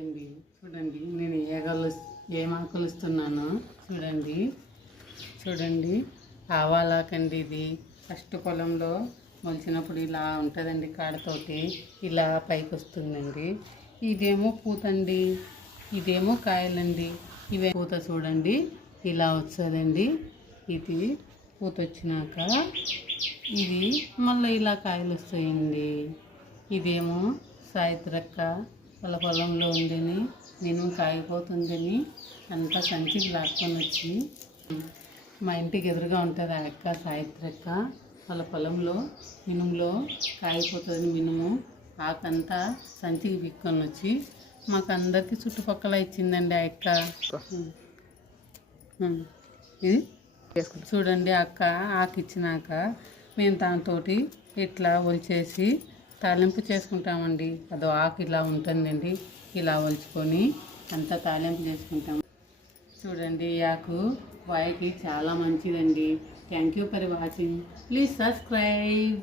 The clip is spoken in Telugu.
చూడండి చూడండి నేను ఏ గలు ఏం ఆకులు చూడండి చూడండి ఆవాలాకండి ఇది. ఫస్ట్ పొలంలో మొలిచినప్పుడు ఇలా ఉంటుందండి కాడతోటి ఇలా పైకి వస్తుందండి. ఇదేమో పూతండి ఇదేమో కాయలండి. ఇవే పూత చూడండి ఇలా వస్తుందండి ఇది పూత వచ్చినాక ఇది మళ్ళీ ఇలా కాయలు వస్తాయండి. ఇదేమో సాయిత్రక్క వాళ్ళ పొలంలో ఉందని నేను కాగిపోతుందని అంతా సంచికి లాక్కొని వచ్చి మా ఇంటికి ఎదురుగా ఉంటుంది ఆ అక్క సాయిత్రక్క వాళ్ళ పొలంలో మినుములో కాగిపోతుంది మినుము ఆకంతా సంచికి పిక్కొని వచ్చి మాకు అందరికీ చుట్టుపక్కల ఇచ్చిందండి ఆ అక్క. ఇది? చూడండి అక్క ఆకు. ఇచ్చినాక మేము దానితోటి ఇట్లా ఒలిచేసి తాలింపు చేసుకుంటామండి. అదో ఆకు ఇలా ఉంటుందండి. ఇలా వలుచుకొని అంతా తాలింపు చేసుకుంటాం. చూడండి ఈ ఆకు వాయికి చాలా మంచిదండి. Thank you for watching please subscribe